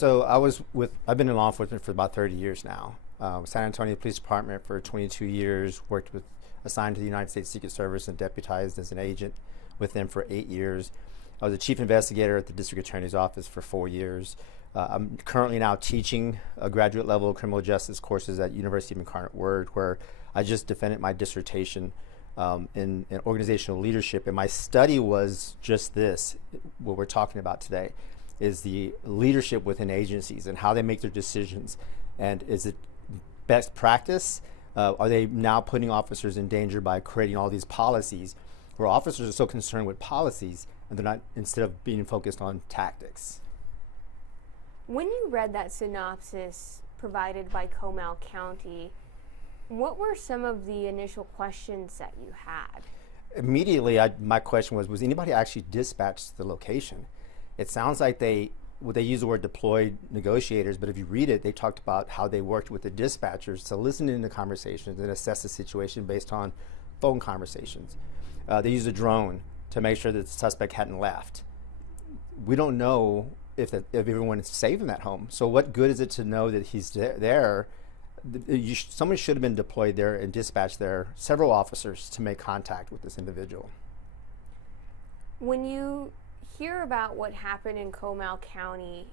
So I've been in law enforcement for about 30 years now. San Antonio Police Department for 22 years, assigned to the United States Secret Service and deputized as an agent with them for 8 years. I was a chief investigator at the district attorney's office for 4 years. I'm currently now teaching graduate level criminal justice courses at University of Incarnate Word, where I just defended my dissertation in organizational leadership. And my study was just this, what we're talking about today, is the leadership within agencies and how they make their decisions. And is it best practice? Are they now putting officers in danger by creating all these policies where officers are so concerned with policies and they're not, instead of being focused on tactics? When you read that synopsis provided by Comal County, what were some of the initial questions that you had? Immediately, my question was anybody actually dispatched to the location? It sounds like they use the word deployed negotiators, but if you read it, they talked about how they worked with the dispatchers to listen in the conversations and assess the situation based on phone conversations. They used a drone to make sure that the suspect hadn't left. We don't know if everyone is safe in that home. So what good is it to know that he's there? Someone should have been deployed there and dispatched there, several officers, to make contact with this individual. When you hear about what happened in Comal County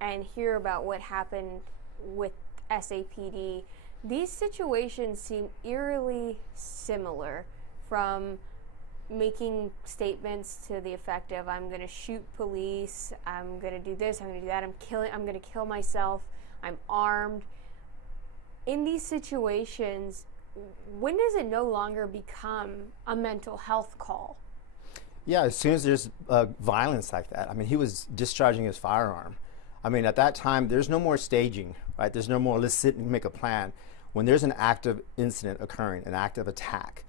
and hear about what happened with SAPD, these situations seem eerily similar, from making statements to the effect of, I'm going to shoot police, I'm going to do this, I'm going to do that, I'm going to kill myself, I'm armed. In these situations, when does it no longer become a mental health call? Yeah, as soon as there's violence like that. I mean, he was discharging his firearm. I mean, at that time, there's no more staging, right? There's no more, let's sit and make a plan. When there's an active incident occurring, an active attack,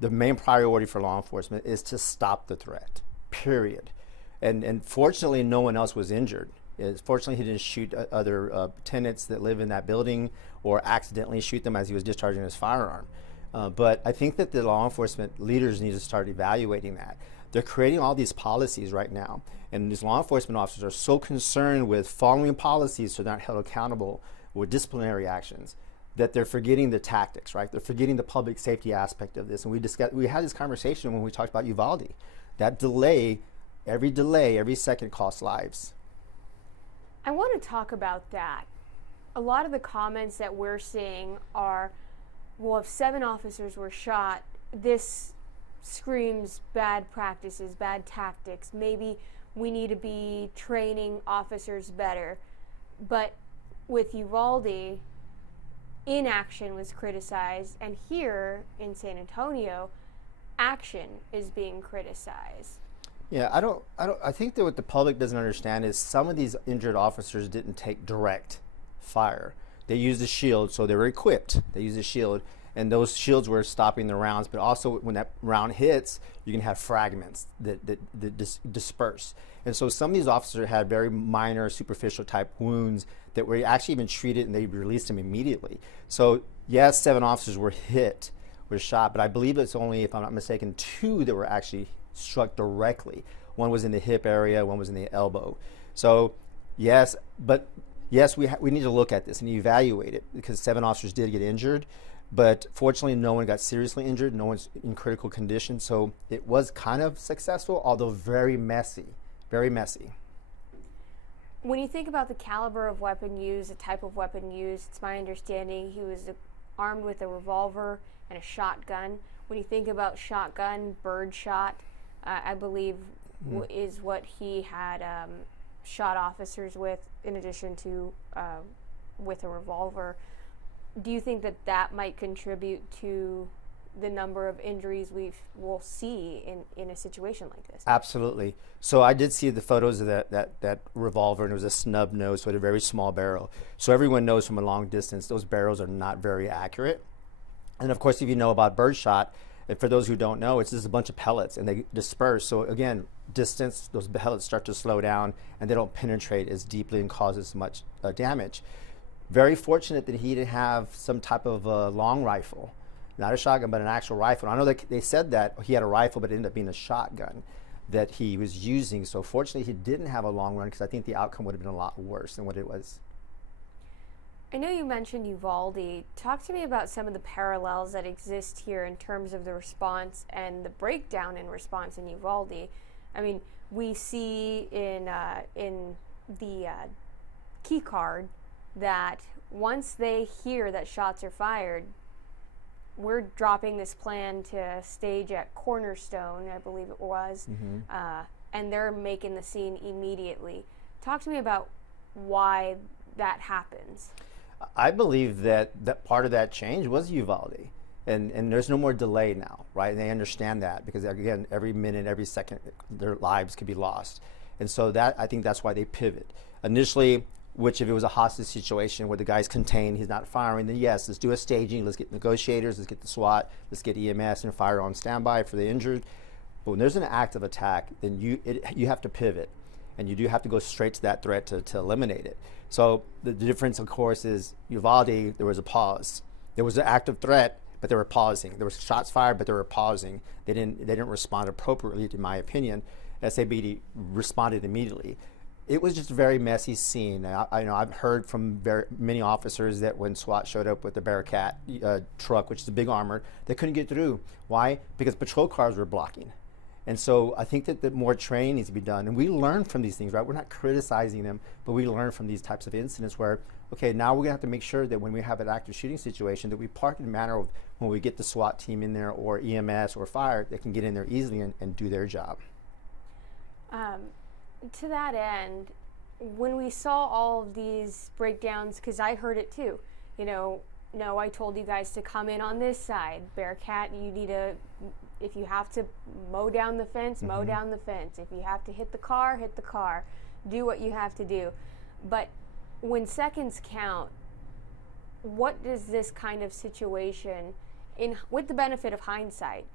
the main priority for law enforcement is to stop the threat, period. And fortunately, no one else was injured. Fortunately, he didn't shoot other tenants that live in that building or accidentally shoot them as he was discharging his firearm. But I think that the law enforcement leaders need to start evaluating that. They're creating all these policies right now, and these law enforcement officers are so concerned with following policies so they're not held accountable with disciplinary actions that they're forgetting the tactics, right? They're forgetting the public safety aspect of this. And we had this conversation when we talked about Uvalde. That delay, every second costs lives. I want to talk about that. A lot of the comments that we're seeing are, well, if 7 officers were shot, this screams bad practices, bad tactics. Maybe we need to be training officers better. But with Uvalde, inaction was criticized, and here in San Antonio, action is being criticized. Yeah, I think that what the public doesn't understand is some of these injured officers didn't take direct fire. They used a shield, so they were equipped. They used a shield, and those shields were stopping the rounds, but also when that round hits, you can have fragments that disperse. And so some of these officers had very minor, superficial type wounds that were actually even treated, and they released them immediately. So yes, 7 officers were shot, but I believe it's only, if I'm not mistaken, 2 that were actually struck directly. One was in the hip area, one was in the elbow. So yes, we need to look at this and evaluate it, because 7 officers did get injured, but fortunately no one got seriously injured, no one's in critical condition, so it was kind of successful, although very messy, very messy. When you think about the caliber of weapon used, the type of weapon used, it's my understanding he was armed with a revolver and a shotgun. When you think about shotgun, birdshot, I believe is what he had shot officers with, in addition to with a revolver. Do you think that that might contribute to the number of injuries will see in a situation like this? Absolutely. So I did see the photos of that revolver, and it was a snub nose, so it had a very small barrel. So everyone knows from a long distance those barrels are not very accurate. And of course, if you know about birdshot, and for those who don't know, it's just a bunch of pellets and they disperse. So again, distance, those pellets start to slow down and they don't penetrate as deeply and cause as much damage. Very fortunate that he didn't have some type of long rifle, not a shotgun, but an actual rifle. I know that they said that he had a rifle, but it ended up being a shotgun. that he was using. So fortunately, he didn't have a long run, because I think the outcome would have been a lot worse than what it was. I know you mentioned Uvalde. Talk to me about some of the parallels that exist here in terms of the response and the breakdown in response in Uvalde. I mean, we see in the key card that once they hear that shots are fired, we're dropping this plan to stage at Cornerstone, I believe it was, and they're making the scene immediately. Talk to me about why that happens. I believe that part of that change was Uvalde, and there's no more delay now, right? And they understand that, because again, every minute, every second, their lives could be lost, and so that, I think that's why they pivot. Initially, which if it was a hostage situation where the guy's contained, he's not firing, then yes, let's do a staging, let's get negotiators, let's get the SWAT, let's get EMS and fire on standby for the injured. But when there's an active attack, then you have to pivot, and you do have to go straight to that threat to eliminate it. So the difference, of course, is Uvalde, there was a pause. There was an active threat, but they were pausing. There was shots fired, but they were pausing. They didn't respond appropriately, in my opinion. SAPD responded immediately. It was just a very messy scene. I've heard from many officers that when SWAT showed up with the Bearcat truck, which is a big armored, they couldn't get through. Why? Because patrol cars were blocking. And so I think that more training needs to be done. And we learn from these things, right? We're not criticizing them, but we learn from these types of incidents where, okay, now we're gonna have to make sure that when we have an active shooting situation, that we park in a manner of when we get the SWAT team in there, or EMS or fire, they can get in there easily and do their job. To that end, when we saw all of these breakdowns, because I heard it too, no, I told you guys to come in on this side. Bearcat, you need to, if you have to mow down the fence, mow down the fence. If you have to hit the car, hit the car. Do what you have to do. But when seconds count, what does this kind of situation, with the benefit of hindsight,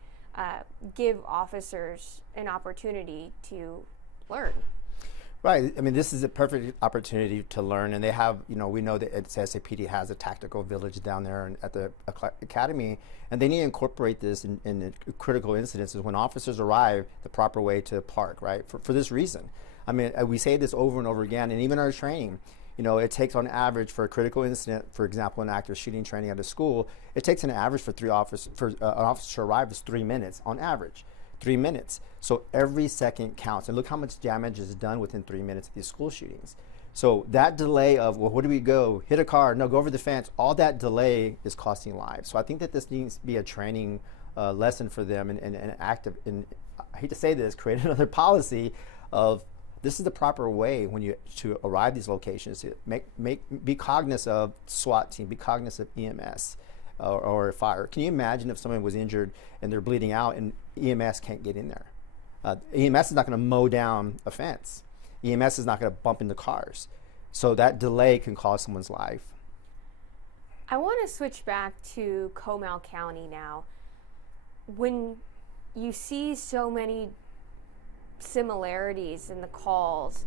give officers an opportunity to learn? Right. I mean, this is a perfect opportunity to learn, and they have, we know that SAPD has a tactical village down there at the academy, and they need to incorporate this in the critical incidences when officers arrive, the proper way to park, right? For this reason. I mean, we say this over and over again, and even our training, it takes on average for a critical incident, for example, an active shooting training at a school, it takes an average for an officer to arrive is 3 minutes on average. 3 minutes. So every second counts. And look how much damage is done within 3 minutes of these school shootings. So that delay of, well, where do we go? Hit a car, no, go over the fence. All that delay is costing lives. So I think that this needs to be a training lesson for them, and active, and I hate to say this, create another policy of this is the proper way to arrive these locations, to be cognizant of SWAT team, be cognizant of EMS. Or fire. Can you imagine if someone was injured and they're bleeding out and EMS can't get in there? EMS is not going to mow down a fence. EMS is not going to bump into cars. So that delay can cost someone's life. I want to switch back to Comal County now. When you see so many similarities in the calls,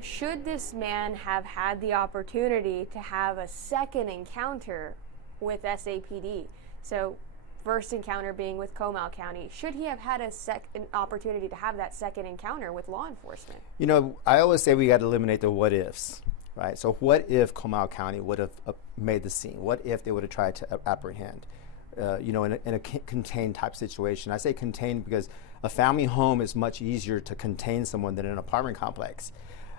should this man have had the opportunity to have a second encounter with SAPD? So first encounter being with Comal County, should he have had an opportunity to have that second encounter with law enforcement? I always say we got to eliminate the what ifs, right? So what if Comal County would have made the scene? What if they would have tried to apprehend? In a contained type situation. I say contained because a family home is much easier to contain someone than an apartment complex.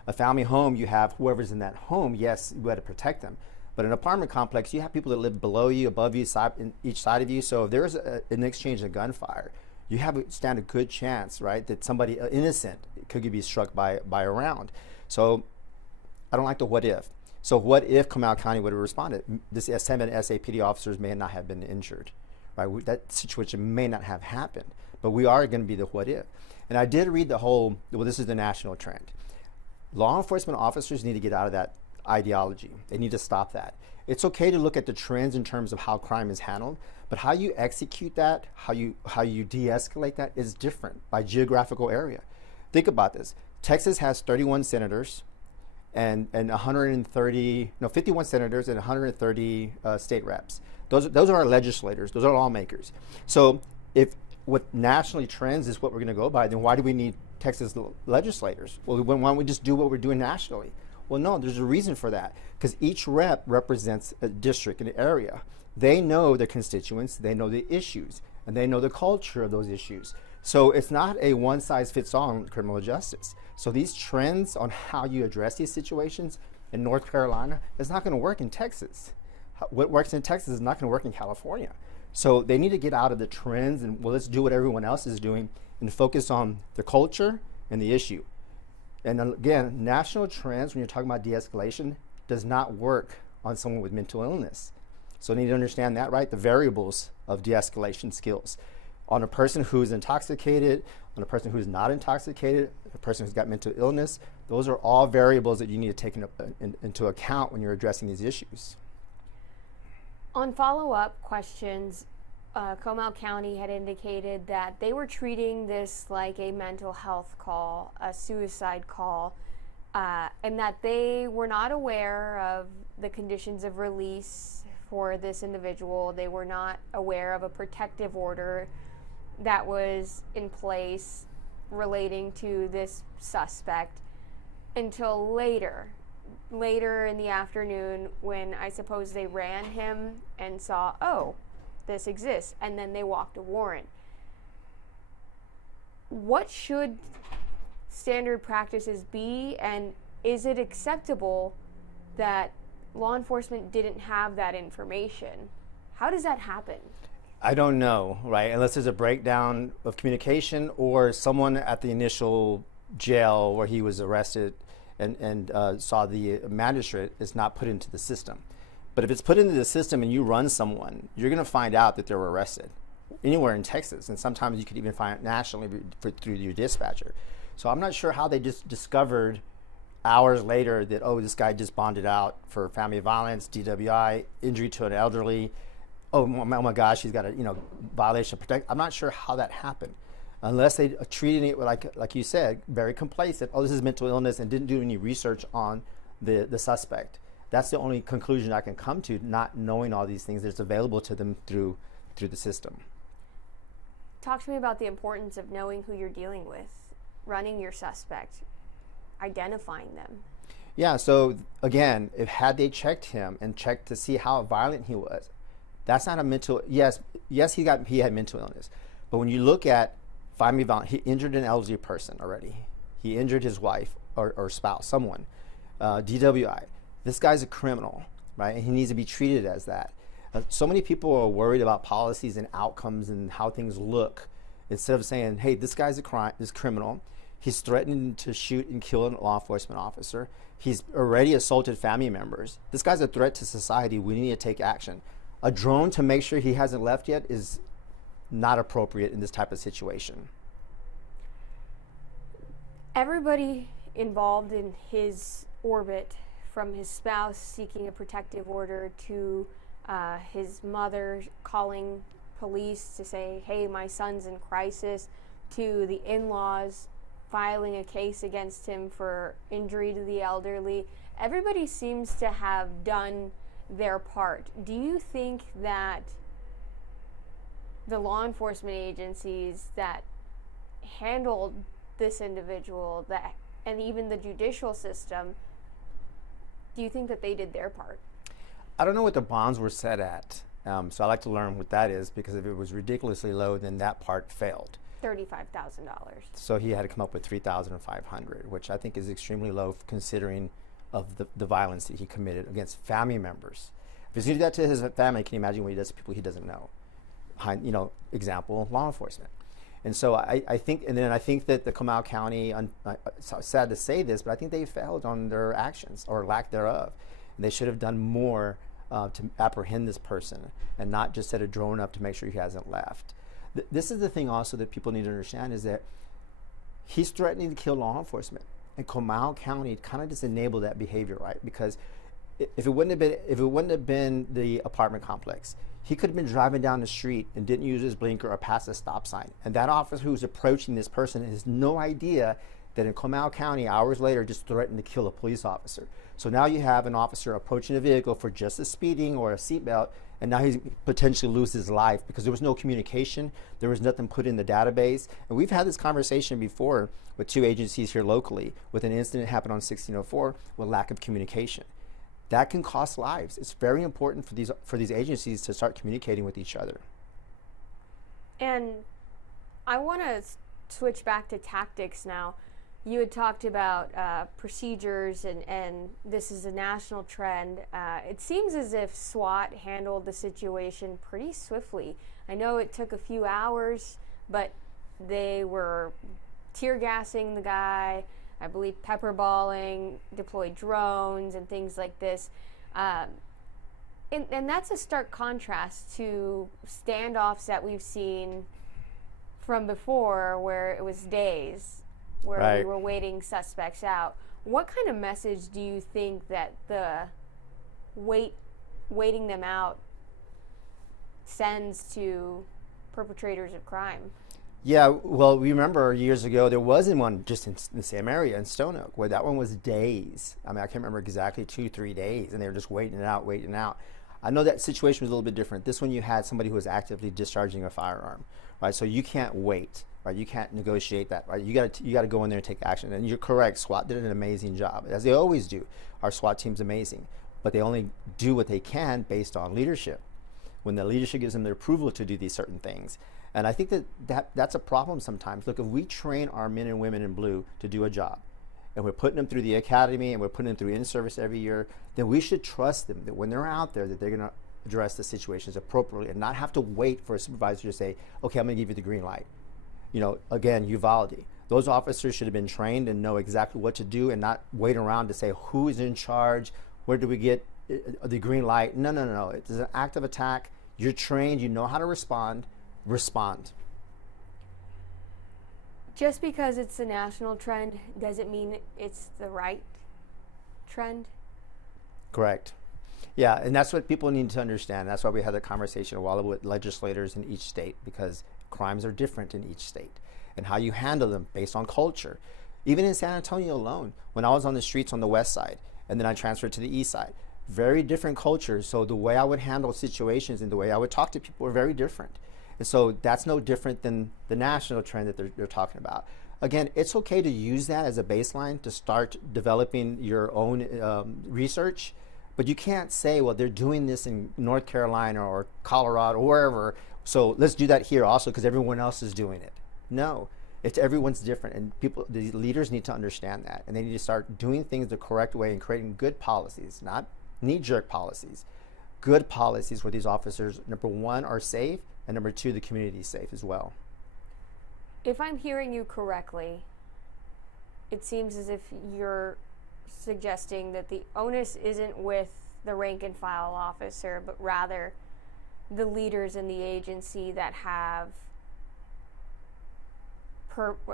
A family home, you have whoever's in that home, yes, you got to protect them. But in an apartment complex, you have people that live below you, above you, in each side of you. So if there's an exchange of gunfire, you stand a good chance, right, that somebody innocent could be struck by a round. So I don't like the what if. So what if Comal County would have responded? This 7 SAPD officers may not have been injured, right? That situation may not have happened, but we are going to be the what if. And I did read this is the national trend. Law enforcement officers need to get out of that ideology. They need to stop that. It's okay to look at the trends in terms of how crime is handled, but how you execute that, how you de-escalate that is different by geographical area. Think about this. Texas has 31 senators and 51 senators and 130 state reps. Those are our legislators. Those are lawmakers. So if what nationally trends is what we're going to go by, then why do we need Texas legislators. Well, why don't we just do what we're doing nationally? Well, no, there's a reason for that, because each rep represents a district, an area. They know their constituents, they know the issues, and they know the culture of those issues. So it's not a one-size-fits-all in criminal justice. So these trends on how you address these situations in North Carolina is not going to work in Texas. What works in Texas is not going to work in California. So they need to get out of the trends and, well, let's do what everyone else is doing and focus on the culture and the issue. And again, national trends, when you're talking about de-escalation, does not work on someone with mental illness. So you need to understand that, right? The variables of de-escalation skills. On a person who's intoxicated, on a person who's not intoxicated, a person who's got mental illness, those are all variables that you need to take into account when you're addressing these issues. On follow-up questions, Comal County had indicated that they were treating this like a mental health call, a suicide call, and that they were not aware of the conditions of release for this individual. They were not aware of a protective order that was in place relating to this suspect until later in the afternoon, when I suppose they ran him and saw, oh, this exists, and then they walked a warrant. What should standard practices be, and is it acceptable that law enforcement didn't have that information? How does that happen? I don't know, right? Unless there's a breakdown of communication or someone at the initial jail where he was arrested and saw the magistrate is not put into the system. But if it's put into the system and you run someone, you're going to find out that they were arrested anywhere in Texas. And sometimes you could even find it nationally through your dispatcher. So I'm not sure how they just discovered hours later that, oh, this guy just bonded out for family violence, DWI, injury to an elderly. Oh my gosh, he's got a violation of protect. I'm not sure how that happened, unless they treated it like you said, very complacent. Oh, this is mental illness, and didn't do any research on the suspect. That's the only conclusion I can come to, not knowing all these things that's available to them through the system. Talk to me about the importance of knowing who you're dealing with, running your suspect, identifying them. Yeah. So again, had they checked him and checked to see how violent he was, that's not a mental. Yes, he had mental illness, but when you look at family violence, he injured an elderly person already. He injured his wife or spouse, someone. DWI. This guy's a criminal, right? And he needs to be treated as that. So many people are worried about policies and outcomes and how things look, instead of saying, hey, this guy's this criminal. He's threatening to shoot and kill a law enforcement officer. He's already assaulted family members. This guy's a threat to society. We need to take action. A drone to make sure he hasn't left yet is not appropriate in this type of situation. Everybody involved in his orbit, from his spouse seeking a protective order to his mother calling police to say, hey, my son's in crisis, to the in-laws filing a case against him for injury to the elderly. Everybody seems to have done their part. Do you think that the law enforcement agencies that handled this individual, and even the judicial system, do you think that they did their part? I don't know what the bonds were set at, so I'd like to learn what that is, because if it was ridiculously low, then that part failed. $35,000. So he had to come up with $3,500, which I think is extremely low considering of the violence that he committed against family members. If he's going to do that to his family, can you imagine what he does to people he doesn't know? Example, law enforcement. And so I think that the Comal County, sad to say this, but I think they failed on their actions or lack thereof. And they should have done more to apprehend this person and not just set a drone up to make sure he hasn't left. This is the thing also that people need to understand, is that he's threatening to kill law enforcement. And Comal County kind of just enabled that behavior, right? Because if it wouldn't have been the apartment complex, he could have been driving down the street and didn't use his blinker or pass a stop sign. And that officer who's approaching this person has no idea that in Comal County, hours later, just threatened to kill a police officer. So now you have an officer approaching a vehicle for just a speeding or a seatbelt, and now he potentially loses his life because there was no communication. There was nothing put in the database. And we've had this conversation before with 2 agencies here locally with an incident happened on 1604 with lack of communication. That can cost lives. It's very important for these agencies to start communicating with each other. And I want to switch back to tactics now. You had talked about procedures, and this is a national trend. It seems as if SWAT handled the situation pretty swiftly. I know it took a few hours, but they were tear gassing the guy, I believe pepper balling, deployed drones, and things like this. And that's a stark contrast to standoffs that we've seen from before, where it was days, where Right. we were waiting suspects out. What kind of message do you think that the waiting them out sends to perpetrators of crime? Yeah, well, remember years ago, there wasn't one just in the same area in Stone Oak, where that one was days. I mean, I can't remember exactly 2-3 days, and they were just waiting it out. I know that situation was a little bit different. This one, you had somebody who was actively discharging a firearm, right? So you can't wait, right? You can't negotiate that, right? You got to go in there and take action. And you're correct, SWAT did an amazing job, as they always do. Our SWAT team's amazing, but they only do what they can based on leadership. When the leadership gives them their approval to do these certain things. And I think that's a problem sometimes. Look, if we train our men and women in blue to do a job, and we're putting them through the academy and we're putting them through in-service every year, then we should trust them that when they're out there that they're going to address the situations appropriately and not have to wait for a supervisor to say, okay, I'm going to give you the green light. You know, again, Uvalde. Those officers should have been trained and know exactly what to do and not wait around to say who is in charge, where do we get the green light. No. It's an active attack. You're trained. You know how to respond. Respond. Just because it's a national trend doesn't mean it's the right trend. Correct. Yeah, and that's what people need to understand. That's why we had the conversation a while ago with legislators in each state, because crimes are different in each state and how you handle them based on culture. Even in San Antonio alone, when I was on the streets on the west side and then I transferred to the east side, very different cultures. So the way I would handle situations and the way I would talk to people were very different. And so that's no different than the national trend that they're talking about. Again, it's okay to use that as a baseline to start developing your own research, but you can't say, well, they're doing this in North Carolina or Colorado or wherever, so let's do that here also because everyone else is doing it. No, everyone's different, and the leaders need to understand that, and they need to start doing things the correct way and creating good policies, not knee-jerk policies. Good policies where these officers, number one, are safe, and number two, the community is safe as well. If I'm hearing you correctly, it seems as if you're suggesting that the onus isn't with the rank and file officer, but rather the leaders in the agency that have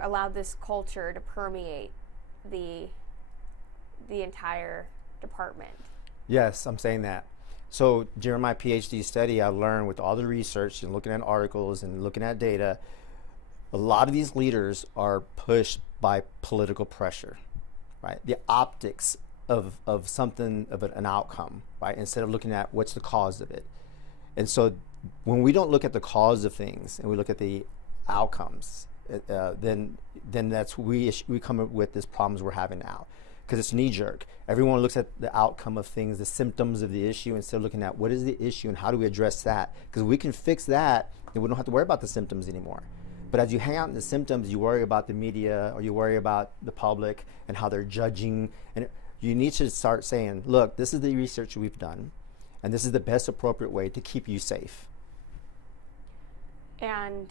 allowed this culture to permeate the entire department. Yes, I'm saying that. So during my PhD study, I learned with all the research and looking at articles and looking at data, a lot of these leaders are pushed by political pressure, right? The optics of something, of an outcome, right? Instead of looking at what's the cause of it. And so when we don't look at the cause of things and we look at the outcomes, then that's we come up with these problems we're having now. Because it's knee-jerk. Everyone looks at the outcome of things, the symptoms of the issue, instead of looking at what is the issue and how do we address that. Because we can fix that, then we don't have to worry about the symptoms anymore. But as you hang out in the symptoms, you worry about the media or you worry about the public and how they're judging. And you need to start saying, look, this is the research we've done, and this is the best appropriate way to keep you safe. And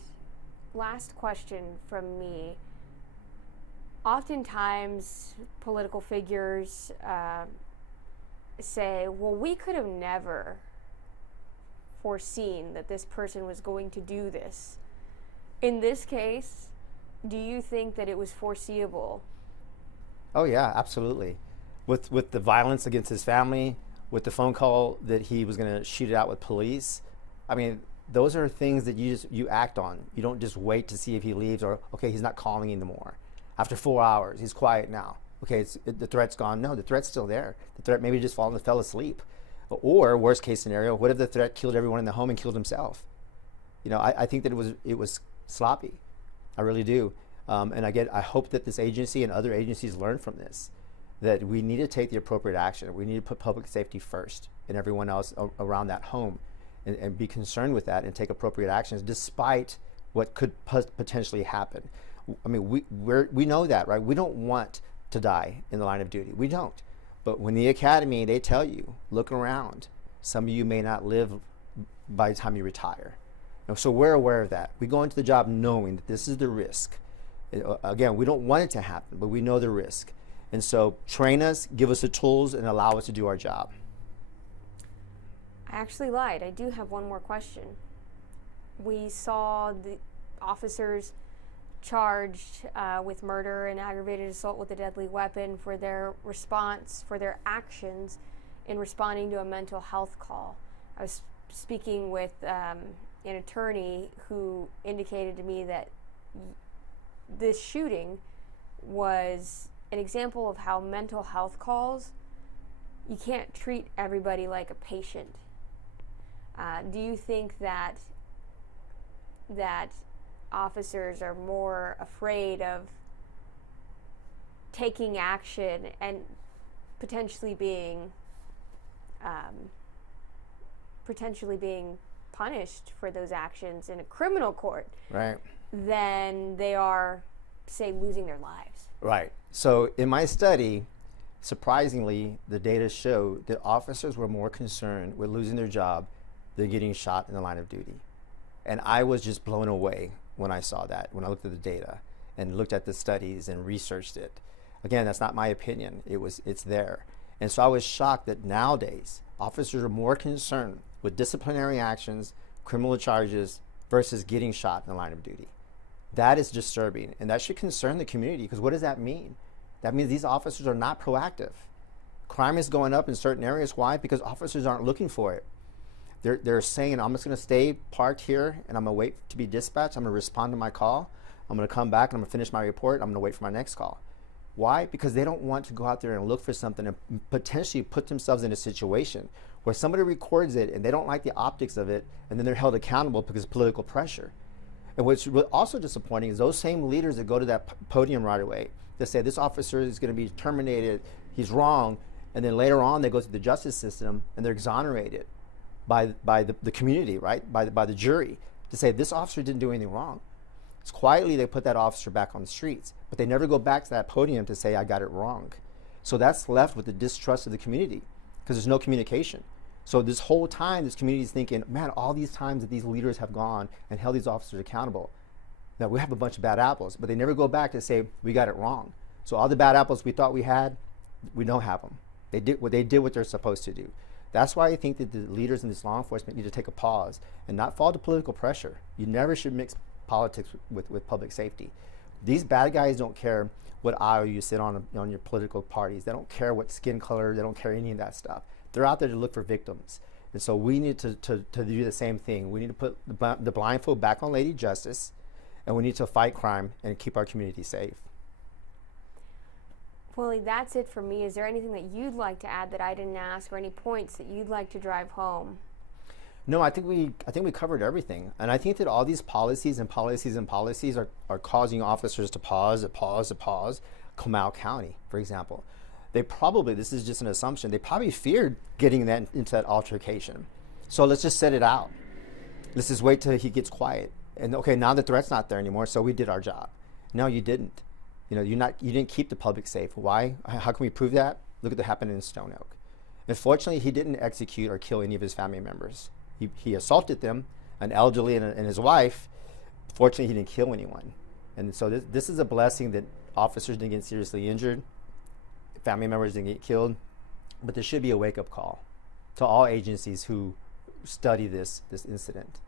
last question from me. Oftentimes, political figures say, well, we could have never foreseen that this person was going to do this. In this case, do you think that it was foreseeable? Oh yeah, absolutely. With the violence against his family, with the phone call that he was going to shoot it out with police, I mean, those are things that you act on. You don't just wait to see if he leaves or, okay, he's not calling anymore. After 4 hours, he's quiet now. Okay, the threat's gone. No, the threat's still there. The threat maybe just fell asleep. Or worst case scenario, what if the threat killed everyone in the home and killed himself? I think that it was sloppy. I really do. And I hope that this agency and other agencies learn from this, that we need to take the appropriate action. We need to put public safety first and everyone else around that home, and be concerned with that and take appropriate actions despite what could potentially happen. I mean, we know that, right? We don't want to die in the line of duty. We don't. But when the academy, they tell you, look around. Some of you may not live by the time you retire. So we're aware of that. We go into the job knowing that this is the risk. Again, we don't want it to happen, but we know the risk. And so train us, give us the tools, and allow us to do our job. I actually lied. I do have one more question. We saw the officers charged with murder and aggravated assault with a deadly weapon for their response, for their actions in responding to a mental health call. I was speaking with an attorney who indicated to me that this shooting was an example of how mental health calls, you can't treat everybody like a patient. Do you think that officers are more afraid of taking action and potentially being punished for those actions in a criminal court, right, than they are, say, losing their lives? Right. So in my study, surprisingly, the data show that officers were more concerned with losing their job than getting shot in the line of duty. And I was just blown away when I saw that, when I looked at the data and looked at the studies and researched it. Again, that's not my opinion. It's there. And so I was shocked that nowadays officers are more concerned with disciplinary actions, criminal charges, versus getting shot in the line of duty. That is disturbing, and that should concern the community, because what does that mean? That means these officers are not proactive. Crime is going up in certain areas. Why? Because officers aren't looking for it. They're saying, I'm just going to stay parked here and I'm going to wait to be dispatched. I'm going to respond to my call. I'm going to come back and I'm going to finish my report. I'm going to wait for my next call. Why? Because they don't want to go out there and look for something and potentially put themselves in a situation where somebody records it and they don't like the optics of it, and then they're held accountable because of political pressure. And what's also disappointing is those same leaders that go to that podium right away, they say this officer is going to be terminated, he's wrong, and then later on they go through the justice system and they're exonerated by the community, right? By the jury, to say this officer didn't do anything wrong. It's quietly they put that officer back on the streets, but they never go back to that podium to say I got it wrong. So that's left with the distrust of the community because there's no communication. So this whole time, this community is thinking, man, all these times that these leaders have gone and held these officers accountable, now we have a bunch of bad apples, but they never go back to say we got it wrong. So all the bad apples we thought we had, we don't have them. They did what they're supposed to do. That's why I think that the leaders in this law enforcement need to take a pause and not fall to political pressure. You never should mix politics with public safety. These bad guys don't care what aisle you sit on your political parties. They don't care what skin color. They don't care any of that stuff. They're out there to look for victims. And so we need to do the same thing. We need to put the blindfold back on Lady Justice, and we need to fight crime and keep our community safe. Willie, that's it for me. Is there anything that you'd like to add that I didn't ask, or any points that you'd like to drive home? No, I think we covered everything. And I think that all these policies are causing officers to pause. Comal County, for example. They probably, this is just an assumption, they probably feared getting into that altercation. So let's just set it out. Let's just wait till he gets quiet. And okay, now the threat's not there anymore, so we did our job. No, you didn't. You didn't keep the public safe. Why? How can we prove that? Look at what happened in Stone Oak. Unfortunately, he didn't execute or kill any of his family members. He assaulted them, an elderly and his wife. Fortunately, he didn't kill anyone. And so this is a blessing that officers didn't get seriously injured, family members didn't get killed, but there should be a wake-up call to all agencies who study this incident.